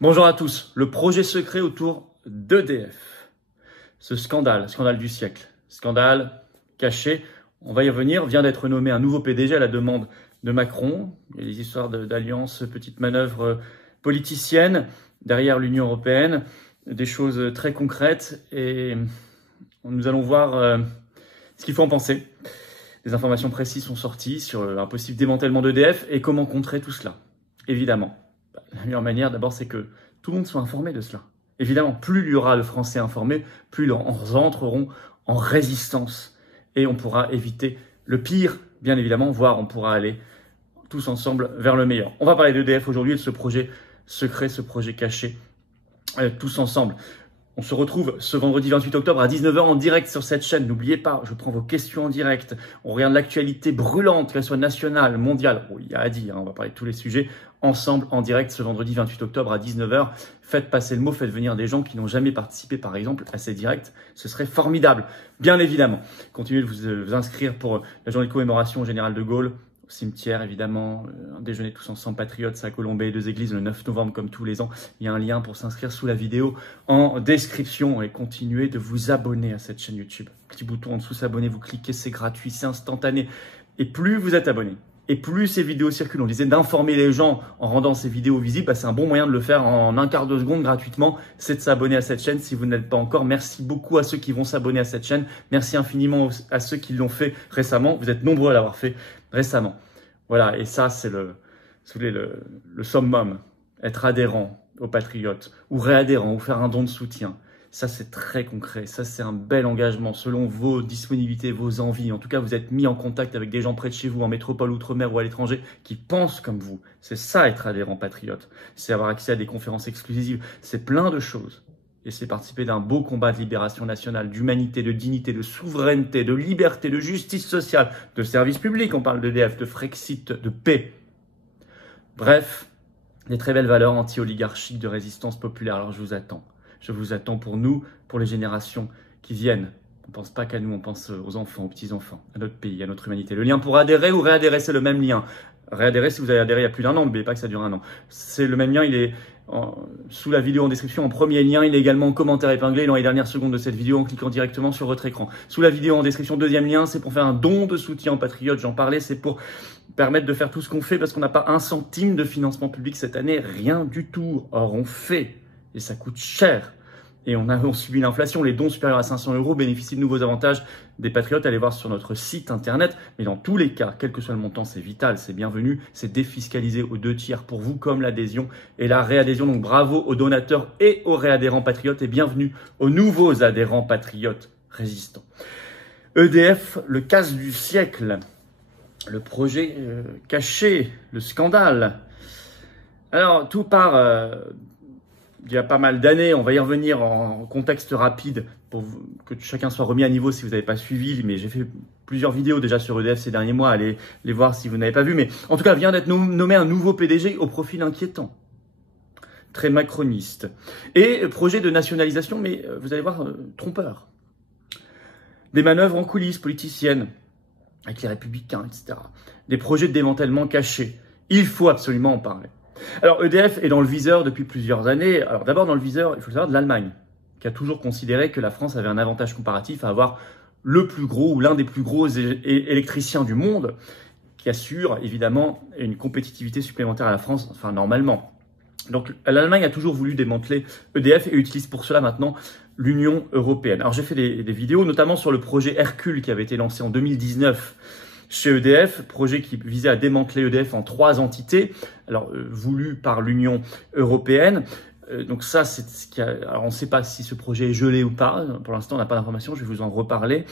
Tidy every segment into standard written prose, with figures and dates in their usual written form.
Bonjour à tous. Le projet secret autour d'EDF. Ce scandale du siècle. Scandale caché, on va y revenir, vient d'être nommé un nouveau PDG à la demande de Macron. Il y a des histoires d'alliance, petites manœuvres politiciennes derrière l'Union européenne, des choses très concrètes et nous allons voir ce qu'il faut en penser. Des informations précises sont sorties sur un possible démantèlement d'EDF et comment contrer tout cela, évidemment. La meilleure manière, d'abord, c'est que tout le monde soit informé de cela. Évidemment, plus il y aura de Français informés, plus ils entreront en résistance. Et on pourra éviter le pire, bien évidemment, voire on pourra aller tous ensemble vers le meilleur. On va parler d'EDF aujourd'hui, de ce projet secret, ce projet caché, tous ensemble. On se retrouve ce vendredi 28 octobre à 19h en direct sur cette chaîne. N'oubliez pas, je prends vos questions en direct. On regarde l'actualité brûlante, qu'elle soit nationale, mondiale. Oh, il y a à dire, on va parler de tous les sujets ensemble en direct ce vendredi 28 octobre à 19h. Faites passer le mot, faites venir des gens qui n'ont jamais participé par exemple à ces directs. Ce serait formidable, bien évidemment. Continuez de vous inscrire pour la journée de commémoration au général de Gaulle. Cimetière, évidemment, un déjeuner tous ensemble, patriotes, c'est à Colombey, 2 églises, le 9 novembre, comme tous les ans. Il y a un lien pour s'inscrire sous la vidéo en description et continuez de vous abonner à cette chaîne YouTube. Petit bouton en dessous, s'abonner, vous cliquez, c'est gratuit, c'est instantané. Et plus vous êtes abonné, et plus ces vidéos circulent, on disait d'informer les gens en rendant ces vidéos visibles, bah c'est un bon moyen de le faire en un quart de seconde gratuitement, c'est de s'abonner à cette chaîne si vous n'êtes pas encore. Merci beaucoup à ceux qui vont s'abonner à cette chaîne, merci infiniment à ceux qui l'ont fait récemment, vous êtes nombreux à l'avoir fait récemment. Voilà, et ça c'est le summum, être adhérent aux Patriotes, ou réadhérent, ou faire un don de soutien. Ça, c'est très concret. Ça, c'est un bel engagement selon vos disponibilités, vos envies. En tout cas, vous êtes mis en contact avec des gens près de chez vous, en métropole, outre-mer ou à l'étranger, qui pensent comme vous. C'est ça, être adhérent patriote. C'est avoir accès à des conférences exclusives. C'est plein de choses. Et c'est participer d'un beau combat de libération nationale, d'humanité, de dignité, de souveraineté, de liberté, de justice sociale, de service public. On parle d'EDF, de Frexit, de paix. Bref, des très belles valeurs anti-oligarchiques de résistance populaire. Alors, je vous attends. Je vous attends pour nous, pour les générations qui viennent. On ne pense pas qu'à nous, on pense aux enfants, aux petits-enfants, à notre pays, à notre humanité. Le lien pour adhérer ou réadhérer, c'est le même lien. Réadhérer, si vous avez adhéré il y a plus d'1 an, n'oubliez pas que ça dure 1 an. C'est le même lien, il est sous la vidéo en description, en premier lien. Il est également en commentaire épinglé dans les dernières secondes de cette vidéo en cliquant directement sur votre écran. Sous la vidéo en description, deuxième lien, c'est pour faire un don de soutien aux patriotes. J'en parlais, c'est pour permettre de faire tout ce qu'on fait parce qu'on n'a pas 1 centime de financement public cette année, rien du tout. Or, on fait et ça coûte cher. Et on subit l'inflation. Les dons supérieurs à 500 € bénéficient de nouveaux avantages des patriotes. Allez voir sur notre site internet. Mais dans tous les cas, quel que soit le montant, c'est vital, c'est bienvenu. C'est défiscalisé aux 2/3 pour vous, comme l'adhésion et la réadhésion. Donc bravo aux donateurs et aux réadhérents patriotes et bienvenue aux nouveaux adhérents patriotes résistants. EDF, le casse du siècle. Le projet caché, le scandale. Alors, tout part il y a pas mal d'années, on va y revenir en contexte rapide pour que chacun soit remis à niveau si vous n'avez pas suivi, mais j'ai fait plusieurs vidéos déjà sur EDF ces derniers mois, allez les voir si vous n'avez pas vu, mais en tout cas vient d'être nommé un nouveau PDG au profil inquiétant, très macroniste, et projet de nationalisation, mais vous allez voir, trompeur. Des manœuvres en coulisses politiciennes, avec les Républicains, etc. Des projets de démantèlement cachés, il faut absolument en parler. Alors EDF est dans le viseur depuis plusieurs années. Alors d'abord dans le viseur, il faut le savoir, de l'Allemagne, qui a toujours considéré que la France avait un avantage comparatif à avoir le plus gros ou l'un des plus gros électriciens du monde, qui assure évidemment une compétitivité supplémentaire à la France, enfin normalement. Donc l'Allemagne a toujours voulu démanteler EDF et utilise pour cela maintenant l'Union européenne. Alors j'ai fait des vidéos notamment sur le projet Hercule qui avait été lancé en 2019 chez EDF, projet qui visait à démanteler EDF en 3 entités, alors voulu par l'Union européenne. Donc ça, c'est ce qui a... Alors on ne sait pas si ce projet est gelé ou pas. Pour l'instant, on n'a pas d'informations. Je vais vous en reparler.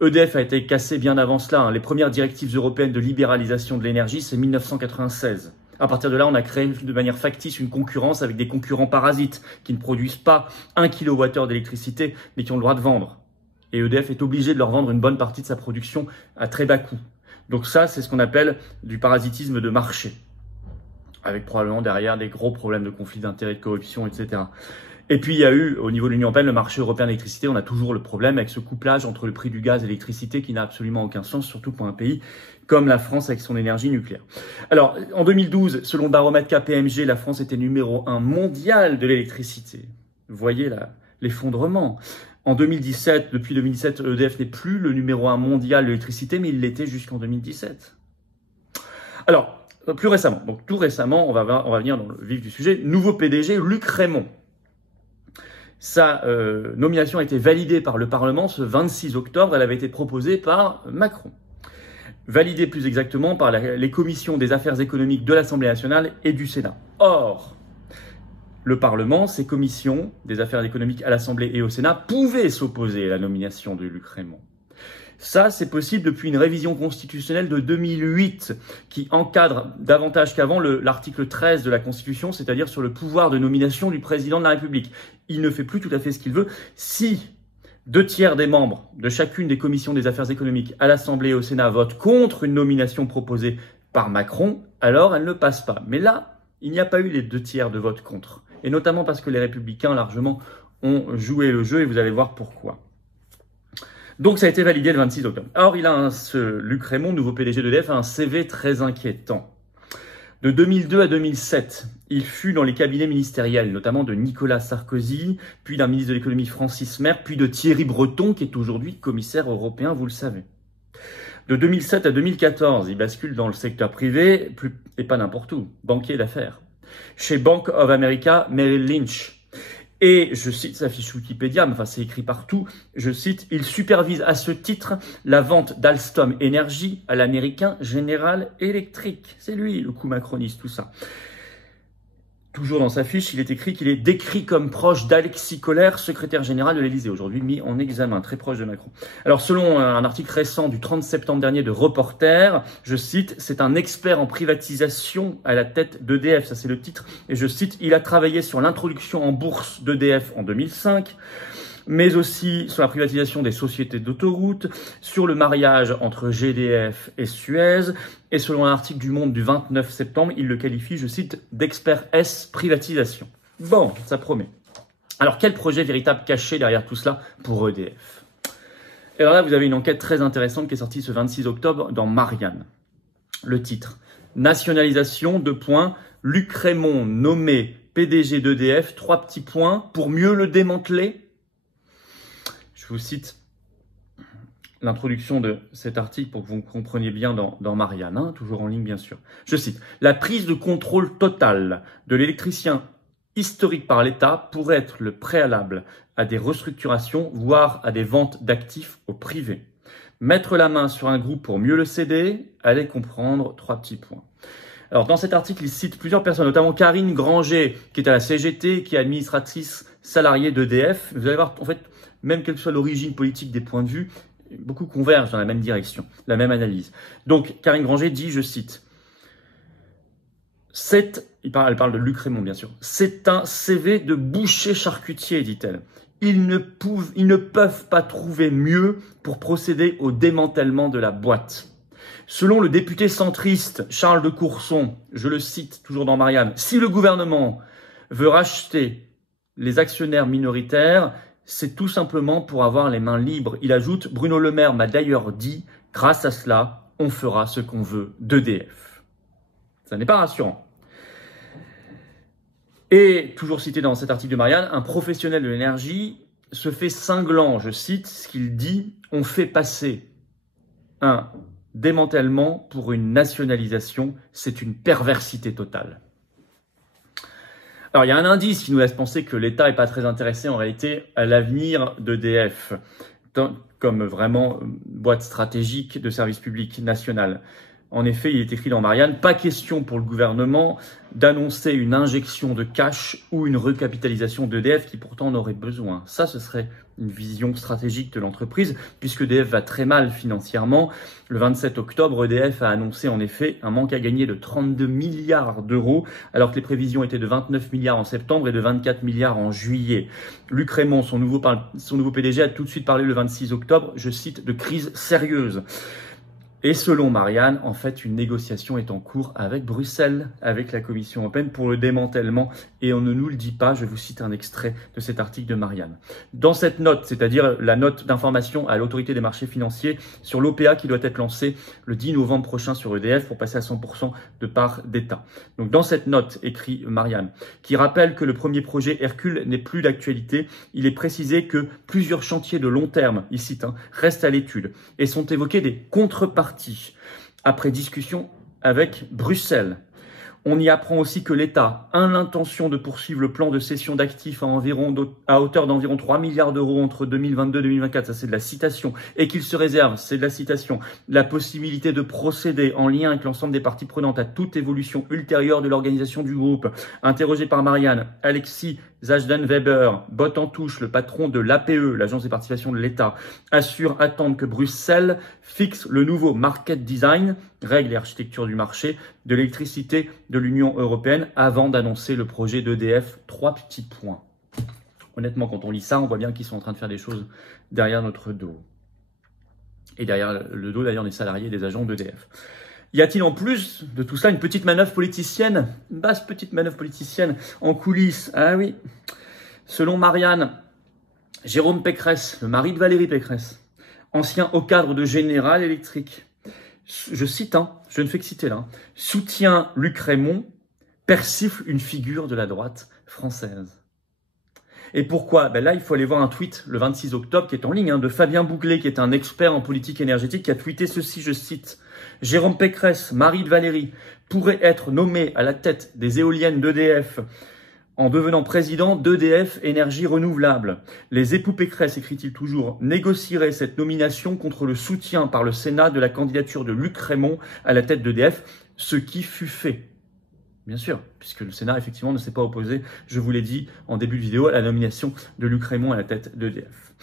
EDF a été cassé bien avant cela. Les premières directives européennes de libéralisation de l'énergie, c'est 1996. À partir de là, on a créé de manière factice une concurrence avec des concurrents parasites qui ne produisent pas 1 kWh d'électricité, mais qui ont le droit de vendre. Et EDF est obligé de leur vendre une bonne partie de sa production à très bas coût. Donc ça, c'est ce qu'on appelle du parasitisme de marché, avec probablement derrière des gros problèmes de conflit d'intérêts, de corruption, etc. Et puis, il y a eu, au niveau de l'Union européenne, le marché européen de l'électricité. On a toujours le problème avec ce couplage entre le prix du gaz et l'électricité qui n'a absolument aucun sens, surtout pour un pays comme la France avec son énergie nucléaire. Alors, en 2012, selon le baromètre KPMG, la France était numéro 1 mondial de l'électricité. Vous voyez l'effondrement. En 2017, depuis 2017, EDF n'est plus le numéro 1 mondial de l'électricité, mais il l'était jusqu'en 2017. Alors, plus récemment, donc tout récemment, on va venir dans le vif du sujet, nouveau PDG, Luc Rémont. Sa nomination a été validée par le Parlement ce 26 octobre, elle avait été proposée par Macron. Validée plus exactement par les commissions des affaires économiques de l'Assemblée nationale et du Sénat. Or, le Parlement, ces commissions des affaires économiques à l'Assemblée et au Sénat pouvaient s'opposer à la nomination de Luc Rémont. Ça, c'est possible depuis une révision constitutionnelle de 2008 qui encadre davantage qu'avant l'article 13 de la Constitution, c'est-à-dire sur le pouvoir de nomination du président de la République. Il ne fait plus tout à fait ce qu'il veut. Si 2/3 des membres de chacune des commissions des affaires économiques à l'Assemblée et au Sénat votent contre une nomination proposée par Macron, alors elle ne passe pas. Mais là, il n'y a pas eu les 2/3 de vote contre. Et notamment parce que les Républicains, largement, ont joué le jeu et vous allez voir pourquoi. Donc ça a été validé le 26 octobre. Or, Luc Rémont, nouveau PDG d'EDF, a un CV très inquiétant. De 2002 à 2007, il fut dans les cabinets ministériels, notamment de Nicolas Sarkozy, puis d'un ministre de l'économie Francis Mer, puis de Thierry Breton, qui est aujourd'hui commissaire européen, vous le savez. De 2007 à 2014, il bascule dans le secteur privé, et pas n'importe où, banquier d'affaires, chez Bank of America Merrill Lynch. Et je cite sa fiche Wikipédia, mais enfin c'est écrit partout, je cite, il supervise à ce titre la vente d'Alstom Energy à l'américain General Electric. C'est lui, le coup macroniste, tout ça. Toujours dans sa fiche, il est écrit qu'il est décrit comme proche d'Alexis Kohler, secrétaire général de l'Élysée, aujourd'hui mis en examen, très proche de Macron. Alors selon un article récent du 30 septembre dernier de Reporter, je cite, c'est un expert en privatisation à la tête d'EDF, ça c'est le titre, et je cite, il a travaillé sur l'introduction en bourse d'EDF en 2005, mais aussi sur la privatisation des sociétés d'autoroutes, sur le mariage entre GDF et Suez, et selon un article du Monde du 29 septembre, il le qualifie, je cite, d'expert S privatisation. Bon, ça promet. Alors, quel projet véritable caché derrière tout cela pour EDF? Et alors là, vous avez une enquête très intéressante qui est sortie ce 26 octobre dans Marianne. Le titre, nationalisation, Luc Rémont nommé PDG d'EDF, 3 petits points, pour mieux le démanteler. Je vous cite l'introduction de cet article pour que vous compreniez bien dans Marianne, hein, toujours en ligne bien sûr. Je cite, « La prise de contrôle totale de l'électricien historique par l'État pourrait être le préalable à des restructurations, voire à des ventes d'actifs au privé. Mettre la main sur un groupe pour mieux le céder, allez comprendre 3 petits points. » Alors dans cet article, il cite plusieurs personnes, notamment Karine Granger, qui est à la CGT, qui est administratrice salariée d'EDF. Vous allez voir, en fait, même quelle que soit l'origine politique des points de vue, beaucoup convergent dans la même direction, la même analyse. Donc, Karine Granger dit, je cite, elle parle de Luc Rémont, bien sûr, c'est un CV de boucher charcutier, dit-elle. Ils ne peuvent pas trouver mieux pour procéder au démantèlement de la boîte. Selon le député centriste Charles de Courson, je le cite toujours dans Marianne, si le gouvernement veut racheter les actionnaires minoritaires, c'est tout simplement pour avoir les mains libres. Il ajoute, Bruno Le Maire m'a d'ailleurs dit, grâce à cela, on fera ce qu'on veut d'EDF. Ça n'est pas rassurant. Et, toujours cité dans cet article de Marianne, un professionnel de l'énergie se fait cinglant, je cite ce qu'il dit, on fait passer un démantèlement pour une nationalisation, c'est une perversité totale. Alors, il y a un indice qui nous laisse penser que l'État n'est pas très intéressé en réalité à l'avenir d'EDF, comme vraiment boîte stratégique de service public national. En effet, il est écrit dans Marianne, pas question pour le gouvernement d'annoncer une injection de cash ou une recapitalisation d'EDF qui pourtant en aurait besoin. Ça, ce serait une vision stratégique de l'entreprise puisque EDF va très mal financièrement. Le 27 octobre, EDF a annoncé en effet un manque à gagner de 32 milliards d'euros alors que les prévisions étaient de 29 milliards en septembre et de 24 milliards en juillet. Luc Rémont, son nouveau PDG, a tout de suite parlé le 26 octobre, je cite, de crise sérieuse. Et selon Marianne, en fait, une négociation est en cours avec Bruxelles, avec la Commission européenne pour le démantèlement. Et on ne nous le dit pas, je vous cite un extrait de cet article de Marianne. Dans cette note, c'est-à-dire la note d'information à l'autorité des marchés financiers sur l'OPA qui doit être lancée le 10 novembre prochain sur EDF pour passer à 100% de part d'État. Donc dans cette note, écrit Marianne, qui rappelle que le premier projet Hercule n'est plus d'actualité, il est précisé que plusieurs chantiers de long terme, il cite, restent à l'étude et sont évoqués des contreparties après discussion avec Bruxelles. On y apprend aussi que l'État a l'intention de poursuivre le plan de cession d'actifs à hauteur d'environ 3 milliards d'euros entre 2022 et 2024, ça c'est de la citation, et qu'il se réserve, c'est de la citation, la possibilité de procéder en lien avec l'ensemble des parties prenantes à toute évolution ultérieure de l'organisation du groupe. Interrogé par Marianne, Alexis Zajden-Weber, botte en touche, le patron de l'APE, l'Agence des participations de l'État, assure attendre que Bruxelles fixe le nouveau market design, règles et architecture du marché, de l'électricité de l'Union européenne avant d'annoncer le projet d'EDF. 3 petits points. Honnêtement, quand on lit ça, on voit bien qu'ils sont en train de faire des choses derrière notre dos. Et derrière le dos d'ailleurs des salariés et des agents d'EDF. Y a-t-il en plus de tout ça une petite manœuvre politicienne, une basse petite manœuvre politicienne en coulisses? Ah oui, selon Marianne, Jérôme Pécresse, le mari de Valérie Pécresse, ancien haut cadre de General Electric, je cite, je ne fais que citer là, soutient Luc Rémont, persifle une figure de la droite française. Et pourquoi? Là, il faut aller voir un tweet le 26 octobre qui est en ligne de Fabien Bouglet, qui est un expert en politique énergétique, qui a tweeté ceci, je cite. Jérôme Pécresse, mari de Valérie, pourrait être nommé à la tête des éoliennes d'EDF en devenant président d'EDF Énergie Renouvelable. Les époux Pécresse, écrit-il toujours, négocieraient cette nomination contre le soutien par le Sénat de la candidature de Luc Rémont à la tête d'EDF, ce qui fut fait. Bien sûr, puisque le Sénat, effectivement, ne s'est pas opposé, je vous l'ai dit en début de vidéo, à la nomination de Luc Rémont à la tête d'EDF.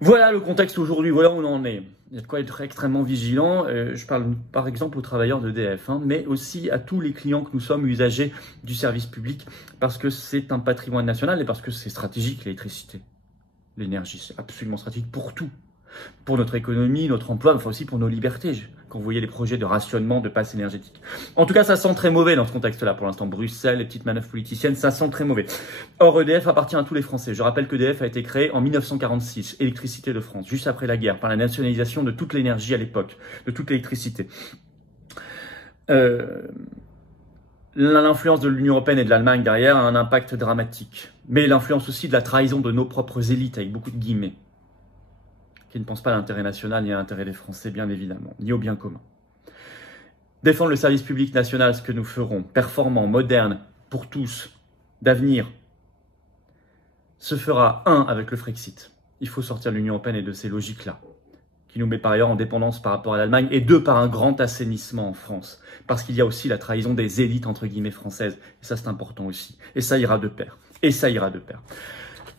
Voilà le contexte aujourd'hui, voilà où on en est. Il y a de quoi être extrêmement vigilant. Je parle par exemple aux travailleurs d'EDF, mais aussi à tous les clients que nous sommes usagers du service public, parce que c'est un patrimoine national et parce que c'est stratégique, l'électricité. L'énergie, c'est absolument stratégique pour tout. Pour notre économie, notre emploi, mais aussi pour nos libertés, quand vous voyez les projets de rationnement, de passe énergétique. En tout cas, ça sent très mauvais dans ce contexte-là. Pour l'instant, Bruxelles, les petites manœuvres politiciennes, ça sent très mauvais. Or, EDF appartient à tous les Français. Je rappelle qu'EDF a été créé en 1946, Électricité de France, juste après la guerre, par la nationalisation de toute l'énergie à l'époque, de toute l'électricité. L'influence de l'Union européenne et de l'Allemagne derrière a un impact dramatique. Mais l'influence aussi de la trahison de nos propres élites, avec beaucoup de guillemets, qui ne pensent pas à l'intérêt national ni à l'intérêt des Français, bien évidemment, ni au bien commun. Défendre le service public national, ce que nous ferons, performant, moderne, pour tous, d'avenir, se fera, avec le Frexit. Il faut sortir de l'Union européenne et de ces logiques-là, qui nous met par ailleurs en dépendance par rapport à l'Allemagne, et par un grand assainissement en France, parce qu'il y a aussi la trahison des élites, entre guillemets, françaises, et ça c'est important aussi, et ça ira de pair,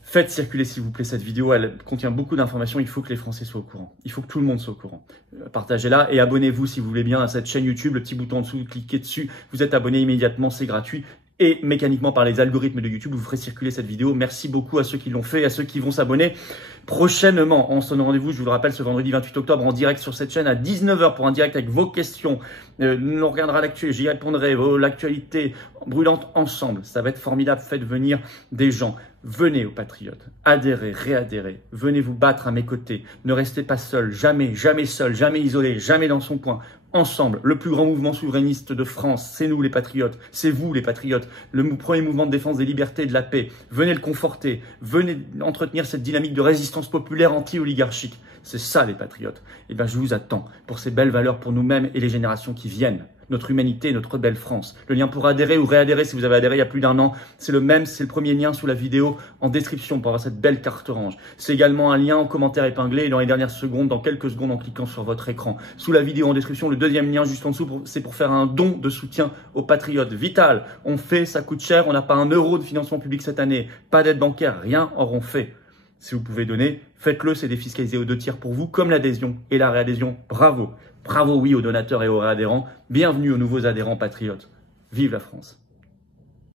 Faites circuler s'il vous plaît cette vidéo, elle contient beaucoup d'informations, il faut que les Français soient au courant. Il faut que tout le monde soit au courant. Partagez-la et abonnez-vous si vous voulez bien à cette chaîne YouTube, le petit bouton en dessous, cliquez dessus, vous êtes abonné immédiatement, c'est gratuit. Et mécaniquement par les algorithmes de YouTube, vous ferez circuler cette vidéo. Merci beaucoup à ceux qui l'ont fait et à ceux qui vont s'abonner prochainement. On se donne rendez-vous, je vous le rappelle, ce vendredi 28 octobre en direct sur cette chaîne à 19h pour un direct avec vos questions. On regardera l'actu, j'y répondrai, l'actualité brûlante ensemble. Ça va être formidable, faites venir des gens. Venez aux Patriotes, adhérez, réadhérez, venez vous battre à mes côtés. Ne restez pas seul, jamais, jamais seul, jamais isolé, jamais dans son coin. Ensemble, le plus grand mouvement souverainiste de France, c'est nous les Patriotes, c'est vous les Patriotes, le premier mouvement de défense des libertés et de la paix. Venez le conforter, venez entretenir cette dynamique de résistance populaire anti-oligarchique. C'est ça les Patriotes. Et bien je vous attends pour ces belles valeurs pour nous-mêmes et les générations qui viennent. Notre humanité, notre belle France. Le lien pour adhérer ou réadhérer, si vous avez adhéré il y a plus d'1 an, c'est le même, c'est le premier lien sous la vidéo en description pour avoir cette belle carte orange. C'est également un lien en commentaire épinglé et dans les dernières secondes, dans quelques secondes en cliquant sur votre écran. Sous la vidéo en description, le deuxième lien juste en dessous, c'est pour faire un don de soutien aux Patriotes. Vital, on fait, ça coûte cher, on n'a pas 1 euro de financement public cette année, pas d'aide bancaire, rien, or on fait. Si vous pouvez donner, faites-le, c'est défiscalisé aux 2 tiers pour vous, comme l'adhésion et la réadhésion. Bravo. Bravo, oui, aux donateurs et aux réadhérents. Bienvenue aux nouveaux adhérents patriotes. Vive la France.